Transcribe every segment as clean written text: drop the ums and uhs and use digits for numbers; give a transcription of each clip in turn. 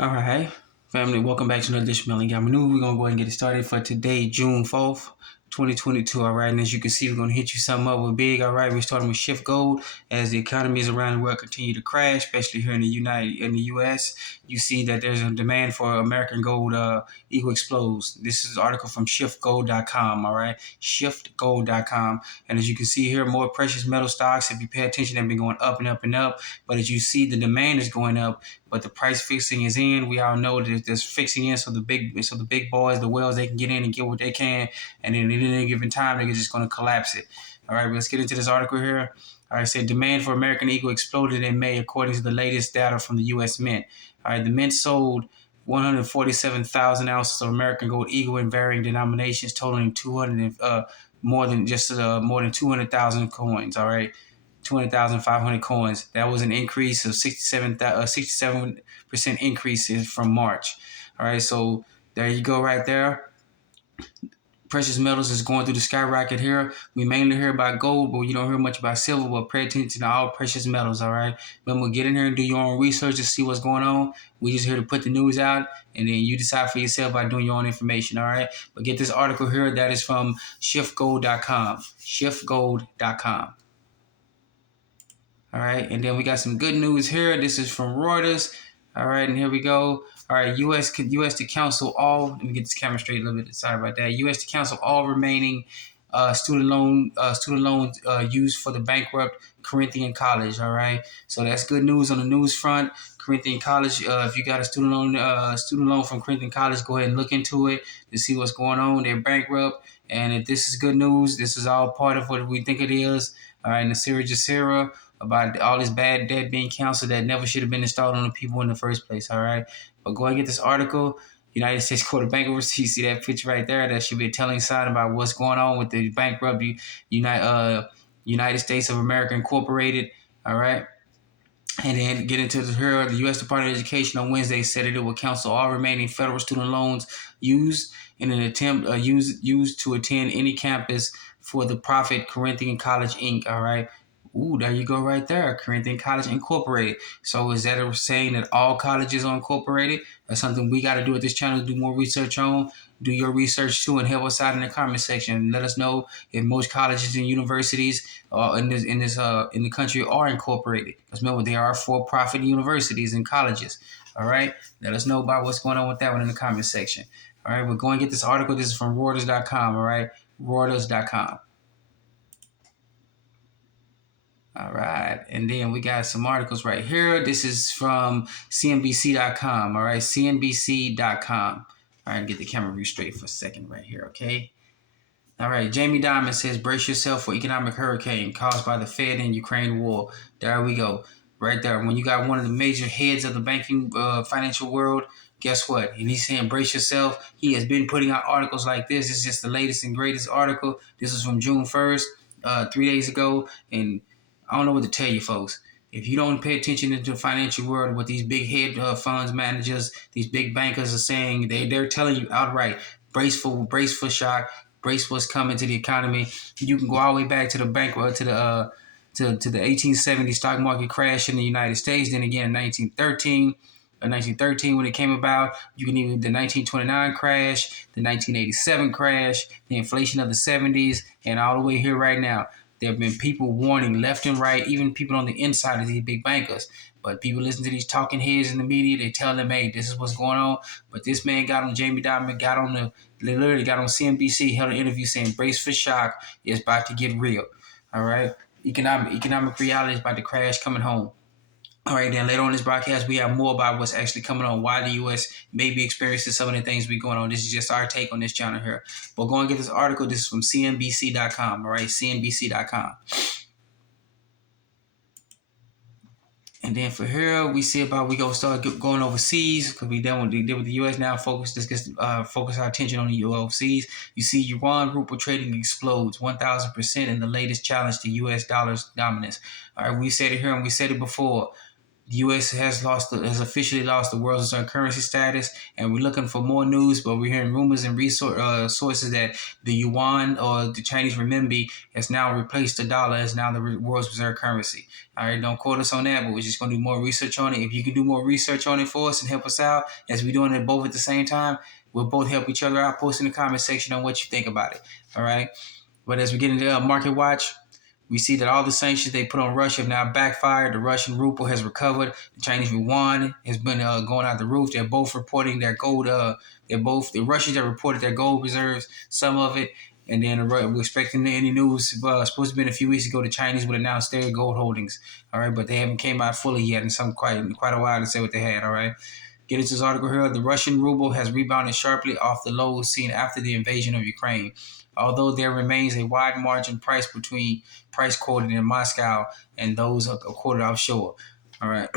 All right, family, welcome back to another edition of Melon Manu. We're going to go ahead and get it started for today, June 4th, 2022. All right, and as you can see, we're going to hit you something up with big. All right, we're starting with Shift Gold as the economies around the world continue to crash, especially here in the U.S. You see that there's a demand for American gold equal explodes. This is an article from shiftgold.com. All right, shiftgold.com. And as you can see here, more precious metal stocks, if you pay attention, have been going up and up and up. But as you see, the demand is going up, but the price fixing is in. We all know that there's fixing in, so the big boys, the whales, they can get in and get what they can, and then at any given time, they're just going to collapse it. All right, let's get into this article here. All right, said demand for American Eagle exploded in May, according to the latest data from the U.S. Mint. All right, the Mint sold 147,000 ounces of American Gold Eagle in varying denominations, totaling more than 200,000 coins. All right. 200,500 coins. That was an increase of 67% increase from March. All right, so there you go right there. Precious metals is going through the skyrocket here. We mainly hear about gold, but you don't hear much about silver, but pay attention to all precious metals, all right? Remember, get in here and do your own research to see what's going on. We just here to put the news out, and then you decide for yourself by doing your own information, all right? But get this article here. That is from shiftgold.com, shiftgold.com. All right, and then we got some good news here. This is from Reuters. All right, and here we go. All right, U.S. to cancel all. Let me get this camera straight a little bit. Sorry about that. U.S. to cancel all remaining student loans used for the bankrupt Corinthian College. All right, so that's good news on the news front. Corinthian College. If you got a student loan from Corinthian College, go ahead and look into it to see what's going on. They're bankrupt, and if this is good news, this is all part of what we think it is. All right, and the series of Sarah about all this bad debt being canceled that never should have been installed on the people in the first place, all right? But go and get this article, United States Court of Bankruptcy. You see that picture right there? That should be a telling sign about what's going on with the bankrupt United States of America Incorporated, all right? And then get into here. The U.S. Department of Education on Wednesday said that it will cancel all remaining federal student loans used in an attempt used to attend any campus for the profit Corinthian College Inc. All right. Ooh, there you go right there. Corinthian College Incorporated. So is that a saying that all colleges are incorporated? That's something we got to do at this channel, do more research on. Do your research too and help us out in the comment section. Let us know if most colleges and universities in the country are incorporated. Because remember, there are for-profit universities and colleges. All right? Let us know about what's going on with that one in the comment section. All right, we're going to get this article. This is from Reuters.com. All right, Reuters.com. All right, and then we got some articles right here. This is from CNBC.com. All right, CNBC.com. All right, get the camera view straight for a second right here, okay? All right, Jamie Dimon says, brace yourself for economic hurricane caused by the Fed and Ukraine war. There we go, right there. When you got one of the major heads of the banking financial world, guess what? And he's saying, brace yourself. He has been putting out articles like this. It's just the latest and greatest article. This is from June 1st, 3 days ago, and I don't know what to tell you, folks. If you don't pay attention into the financial world, what these big head funds managers, these big bankers are saying, they're telling you outright, brace for shock, brace what's coming to the economy. You can go all the way back to the to the 1870 stock market crash in the United States. Then again in 1913 when it came about. You can even the 1929 crash, the 1987 crash, the inflation of the 70s, and all the way here right now. There have been people warning left and right, even people on the inside of these big bankers. But people listen to these talking heads in the media. They tell them, hey, this is what's going on. But this man Jamie Dimon literally got on CNBC, held an interview saying, brace for shock. It's about to get real. All right. Economic reality is about to crash coming home. All right, then later on in this broadcast, we have more about what's actually coming on, why the U.S. may be experiencing some of the things we going on. This is just our take on this channel here. But go and get this article. This is from CNBC.com, all right, CNBC.com. And then for here, we see about we go start going overseas because we done what we did with the U.S. now. Focus our attention on the overseas. You see Yuan-ruble trading explodes 1,000% in the latest challenge to U.S. dollar's dominance. All right, we said it here and we said it before. The U.S. has officially lost the world's reserve currency status, and we're looking for more news. But we're hearing rumors and sources that the yuan or the Chinese renminbi has now replaced the dollar as now the world's reserve currency. All right, don't quote us on that, but we're just going to do more research on it. If you can do more research on it for us and help us out as we're doing it both at the same time, we'll both help each other out. Post in the comment section on what you think about it. All right, but as we get into Market Watch, we see that all the sanctions they put on Russia have now backfired. The Russian ruble has recovered. The Chinese yuan has been going out the roof. They're both reporting their gold. The Russians have reported their gold reserves, some of it, and then we're expecting any news. Supposed to have been a few weeks ago. The Chinese would announce their gold holdings. All right, but they haven't came out fully yet, and quite a while to say what they had. All right. Get into this article here. The Russian ruble has rebounded sharply off the lows seen after the invasion of Ukraine. Although there remains a wide margin between price quoted in Moscow and those quoted offshore. All right.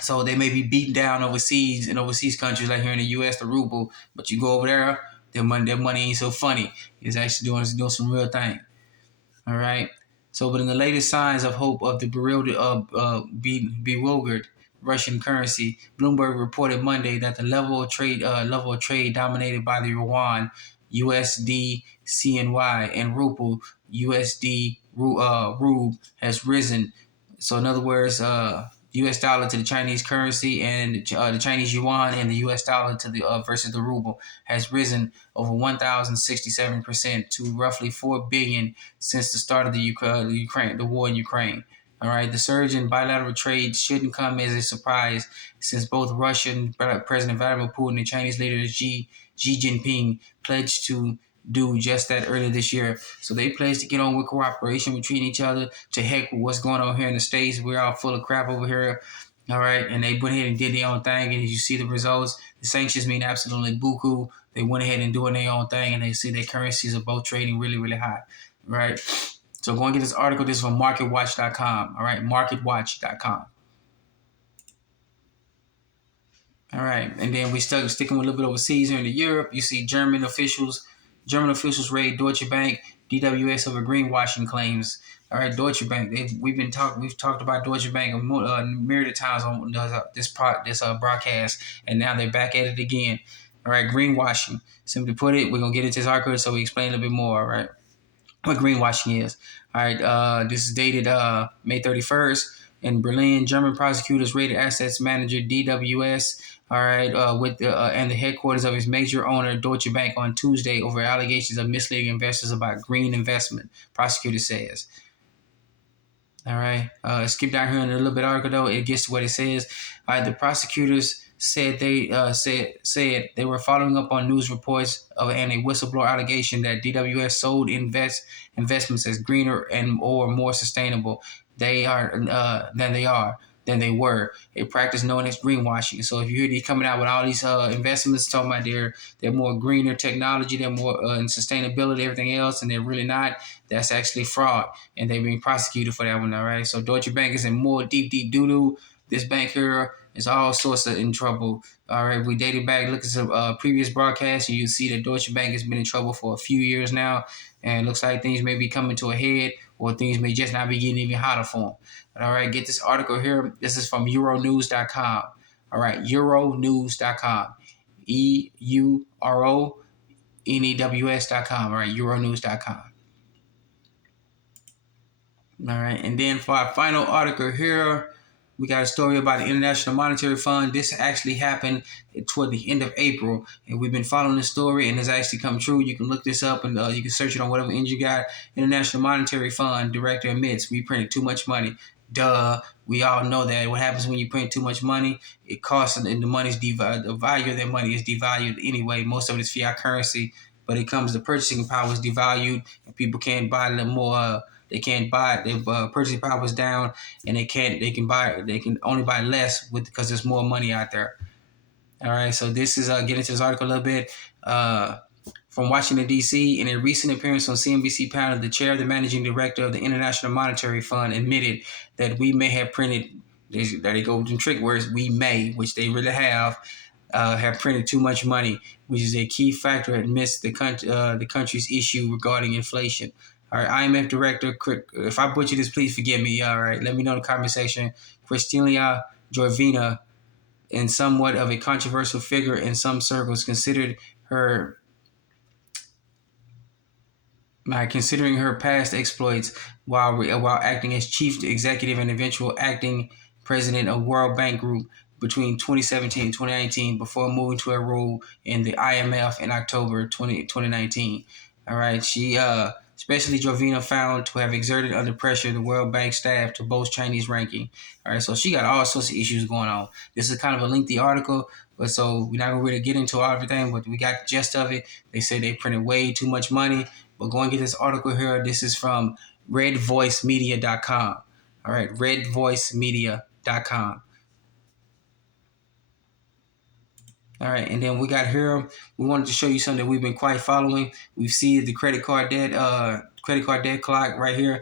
So they may be beaten down overseas in overseas countries like here in the U.S. the ruble, but you go over there, their money ain't so funny. It's actually doing some real thing. All right. So, but in the latest signs of hope of the bewildered Russian currency, Bloomberg reported Monday that the level of trade dominated by the yuan, USD, CNY, and ruble, USD, ruble has risen. So, in other words, U.S. dollar to the Chinese currency and the Chinese yuan and the U.S. dollar to the versus the ruble has risen over 1,067% to roughly 4 billion since the start of the war in Ukraine. All right, the surge in bilateral trade shouldn't come as a surprise, since both Russian President Vladimir Putin and Chinese leader Xi Jinping pledged to do just that earlier this year. So they pledged to get on with cooperation between each other. To heck with what's going on here in the States. We're all full of crap over here. All right, and they went ahead and did their own thing, and as you see the results, the sanctions mean absolutely buku. They went ahead and doing their own thing, and they see their currencies are both trading really, really high. Right. So go and get this article. This is from MarketWatch.com. All right, MarketWatch.com. All right, and then we sticking with a little bit overseas here into Europe. You see German officials raid Deutsche Bank, DWS over greenwashing claims. All right, Deutsche Bank. We've talked about Deutsche Bank a myriad of times on this broadcast, and now they're back at it again. All right, greenwashing. Simply put it, we're gonna get into this article so we explain a little bit more. All right, what greenwashing is. All right, this is dated May 31st. In Berlin, German prosecutors raided assets manager DWS, all right, and the headquarters of its major owner, Deutsche Bank, on Tuesday over allegations of misleading investors about green investment, prosecutor says. All right, skip down here in a little bit article, though. It gets to what it says. All right, the prosecutors said said they were following up on news reports and a whistleblower allegation that DWS sold investments as greener and or more sustainable than they were, a practice known as greenwashing. So if you hear these coming out with all these investments talking about they're more greener technology, they're more in sustainability, everything else, and they're really not, that's actually fraud, and they're being prosecuted for that one. All right, so Deutsche Bank is in more deep doo-doo. This bank here is all sorts of in trouble. All right, we dated back, look at some previous broadcasts, and you see that Deutsche Bank has been in trouble for a few years now, and it looks like things may be coming to a head, or things may just not be getting even hotter for them. But all right, get this article here. This is from Euronews.com. All right, Euronews.com. EURONEWS.com. All right, Euronews.com. All right, and then for our final article here, we got a story about the International Monetary Fund. This actually happened toward the end of April, and we've been following this story, and it's actually come true. You can look this up, and you can search it on whatever engine you got. International Monetary Fund director admits we printed too much money. Duh. We all know that. What happens when you print too much money? It costs, and the money's devalued. The value of their money is devalued anyway. Most of it is fiat currency, but it comes the purchasing power is devalued, and people can't buy a little more. They can't buy it. Their purchasing power is down, and they can only buy less because there's more money out there. All right, so this is getting into this article a little bit. From Washington, D.C., in a recent appearance on CNBC panel, the chair of the managing director of the International Monetary Fund admitted that we may have printed, there they go with the trick words, we may, which they really have printed too much money, which is a key factor amidst the country's issue regarding inflation. All right, IMF director, if I butcher this, please forgive me. All right, let me know in the comment section. Kristalina Georgina, and somewhat of a controversial figure in some circles, considering her past exploits while acting as chief executive and eventual acting president of World Bank Group between 2017 and 2019 before moving to a role in the IMF in October 2019. All right, she especially Jovina found to have exerted under pressure the World Bank staff to boost Chinese ranking. All right, so she got all sorts of issues going on. This is kind of a lengthy article, but so we're not gonna really get into everything, but we got the gist of it. They say they printed way too much money. But go and get this article here. This is from redvoicemedia.com. All right, redvoicemedia.com. All right, and then we got here. We wanted to show you something that we've been quite following. We've seen the credit card debt clock right here.